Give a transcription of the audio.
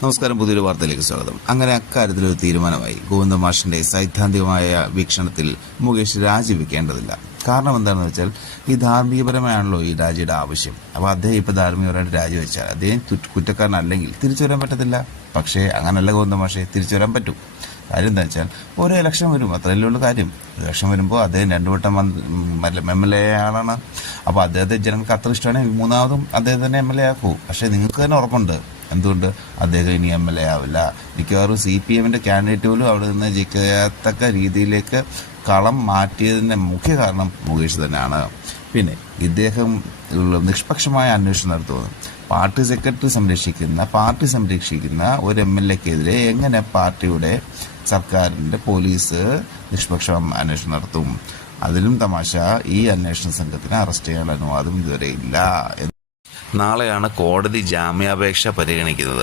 നമസ്കാരം. പുതിയൊരു വാർത്തയിലേക്ക് സ്വാഗതം. അങ്ങനെ അക്കാര്യത്തിലൊരു തീരുമാനമായി. ഗോവിന്ദ മാഷിന്റെ സൈദ്ധാന്തികമായ വീക്ഷണത്തിൽ മുകേഷ് രാജിവെക്കേണ്ടതില്ല. കാരണം എന്താണെന്ന് വെച്ചാൽ, ഈ ധാർമ്മികപരമായാണല്ലോ ഈ രാജിയുടെ ആവശ്യം. അപ്പോൾ അദ്ദേഹം ഇപ്പോൾ ധാർമ്മികപരമായിട്ട് രാജിവെച്ചാൽ അദ്ദേഹം കുറ്റക്കാരനല്ലെങ്കിൽ തിരിച്ചു വരാൻ പറ്റത്തില്ല. പക്ഷേ അങ്ങനല്ല ഗോവിന്ദ മാഷെ, തിരിച്ചു വരാൻ പറ്റും. കാര്യം എന്താ വെച്ചാൽ, ഓരോ ഇലക്ഷൻ വരും, അത്രയല്ലേ ഉള്ള കാര്യം. ഇലക്ഷൻ വരുമ്പോൾ അദ്ദേഹം 2 വട്ടം MLA ആളാണ്. അപ്പോൾ അദ്ദേഹത്തെ ജനങ്ങൾക്ക് അത്ര ഇഷ്ടമാണെങ്കിൽ മൂന്നാമതും അദ്ദേഹം തന്നെ MLA ആക്കൂ. പക്ഷേ നിങ്ങൾക്ക് തന്നെ ഉറപ്പുണ്ട് എന്തുകൊണ്ട് അദ്ദേഹം ഇനി MLA ആവില്ല. മിക്കവാറും CPM കാൻഡിഡേറ്റ് പോലും അവിടെ നിന്ന് ജയിക്കത്തക്ക രീതിയിലേക്ക് കളം മാറ്റിയതിൻ്റെ മുഖ്യ കാരണം മുകേഷ് തന്നെയാണ്. പിന്നെ ഇദ്ദേഹം നിഷ്പക്ഷമായ അന്വേഷണം നടത്തുന്നത് പാർട്ടി സെക്രട്ടറി സംരക്ഷിക്കുന്ന ഒരു MLAക്കെതിരെ എങ്ങനെ പാർട്ടിയുടെ സർക്കാരിൻ്റെ പോലീസ് നിഷ്പക്ഷ അന്വേഷണം നടത്തും? അതിലും തമാശ, ഈ അന്വേഷണ സംഘത്തിന് അറസ്റ്റ് ചെയ്യാനുള്ള അനുവാദം ഇതുവരെ ഇല്ല. നാളെയാണ് കോടതി ജാമ്യാപേക്ഷ പരിഗണിക്കുന്നത്.